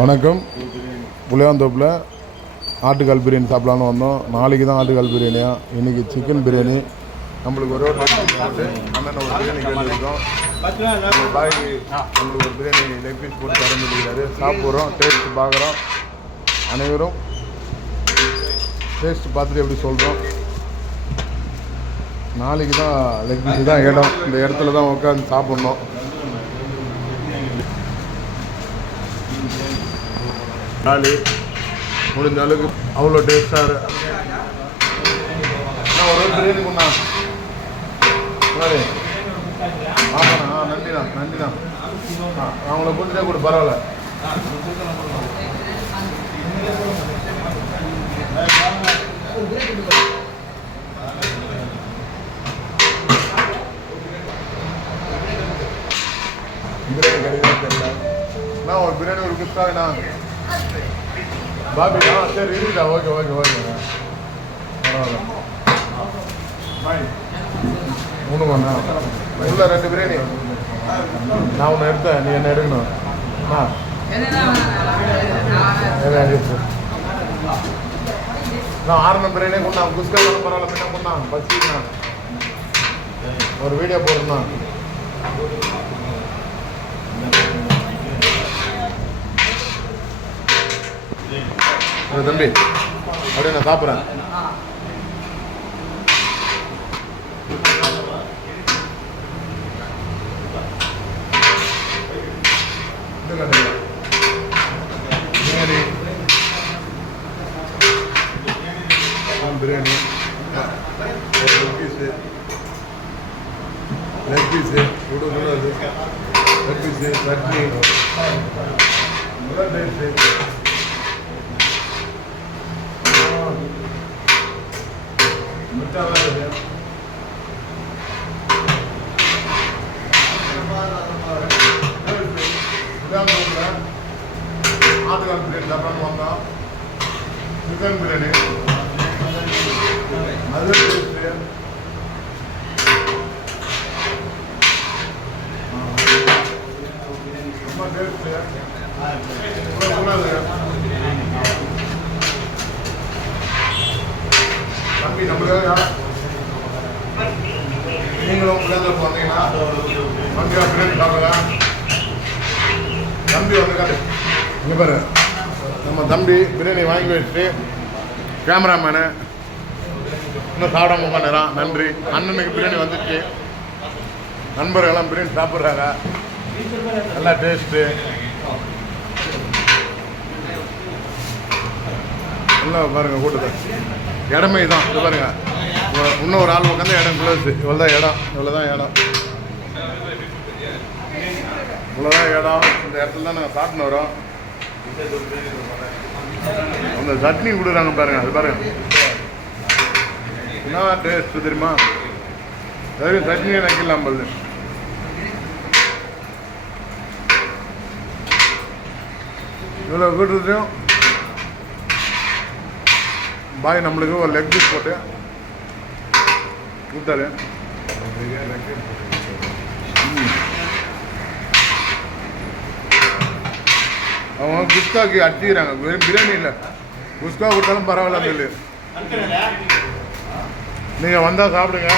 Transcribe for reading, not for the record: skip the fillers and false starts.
வணக்கம். புளியாந்தோப்பில் ஆட்டுக்கால் பிரியாணி சாப்பிட்லான்னு வந்தோம். நாளைக்கு தான் ஆட்டுக்கால் பிரியாணியா, இன்றைக்கி சிக்கன் பிரியாணி. நம்மளுக்கு ஒரு போட்டு அண்ணன் ஒரு பிரியாணி கேட்டுருக்கோம். பாய் நம்மளுக்கு ஒரு பிரியாணி லெக் பீஸ் போட்டு திறந்துருக்கிறாரு. சாப்பிட்றோம், டேஸ்ட் பார்க்குறோம். அனைவரும் டேஸ்ட் பார்த்துட்டு எப்படி சொல்கிறோம். நாளைக்கு தான் லெக் பீஸ் தான் இடம், இந்த இடத்துல தான் உட்காந்து சாப்பிட்ணும். நாலு முடிஞ்ச அளவுக்கு அவ்வளோ டேஸ்டாக ஒரு பிரியாணி கொண்டா. ஆமாண்ணா, நன்றி தான். அவங்கள கொஞ்சம் கூட பரவாயில்ல. பிரியாணி கிடையாது தெரியல. நான் ஒரு பிரியாணி ஒரு குஸ்தாங்கண்ணா பாபிண்ணா. சரி இருக்குதா? ஓகே பரவாயில்ல. மூணுமாண்ணா? உள்ள 2 பிரியாணி நான் ஒன்று எடுத்தேன், நீ என்ன எடுக்கணும்? நான் 6 பிரியாணியே கொண்டா. குஸ்கா பரவாயில்ல, பின்னா கொண்டா. பசிண்ணா ஒரு வீடியோ போடுறேண்ணா. தம்பி அப்படியே நான் சாப்பிட்றேன். Biryani leg piece leg piece chutney taste ஆட்டுக்கால் பிரியாணி சாப்பிடாம வந்தோம். சிக்கன் பிரியாணி அது டேஸ்ட்டு. ரொம்ப டேஸ்ட்டு. தம்பி நம்மளுக்காக நீங்களும் பிள்ளைங்க வந்தீங்கன்னா வண்டியாக பிரியாணி சாப்பிடலாம். தம்பி வந்து காட்டு இங்கே பாரு. நம்ம தம்பி பிரியாணி வாங்கி வச்சுட்டு கேமராமேனு இன்னும் சாப்பிடாம உட்காந்துறான். நன்றி. அண்ணனுக்கு பிரியாணி வந்துச்சு. நண்பர்களெல்லாம் பிரியாணி சாப்பிட்றாங்க. நல்லா டேஸ்ட்டு. நல்லா பாருங்கள் கூட்டத்தை. இடமே தான். இது பாருங்க, இன்னும் ஒரு ஆள் உட்காந்து இடம் க்ளோஸ். இவ்வளோதான் இடம். இந்த இடத்துல தான் நாங்கள் சாப்பிட்டு வரோம். அந்த சட்னி கொடுக்குறாங்க பாருங்க. அது பாருங்க என்ன டேஸ்ட் தெரியுமா? சரி, சட்னியே நக்கிடலாம் போது. இவ்வளோ வீட்டுலையும் பாய் நம்மளுக்கு ஒரு லெக் பீஸ் போட்டு கொடுத்தாரு. அவங்க குஸ்காக்கு அடிச்சுக்கிறாங்க. வெறும் பிரியாணி இல்லை, குஸ்கா கொடுத்தாலும் பரவாயில்ல. நீங்கள் வந்தால் சாப்பிடுங்க.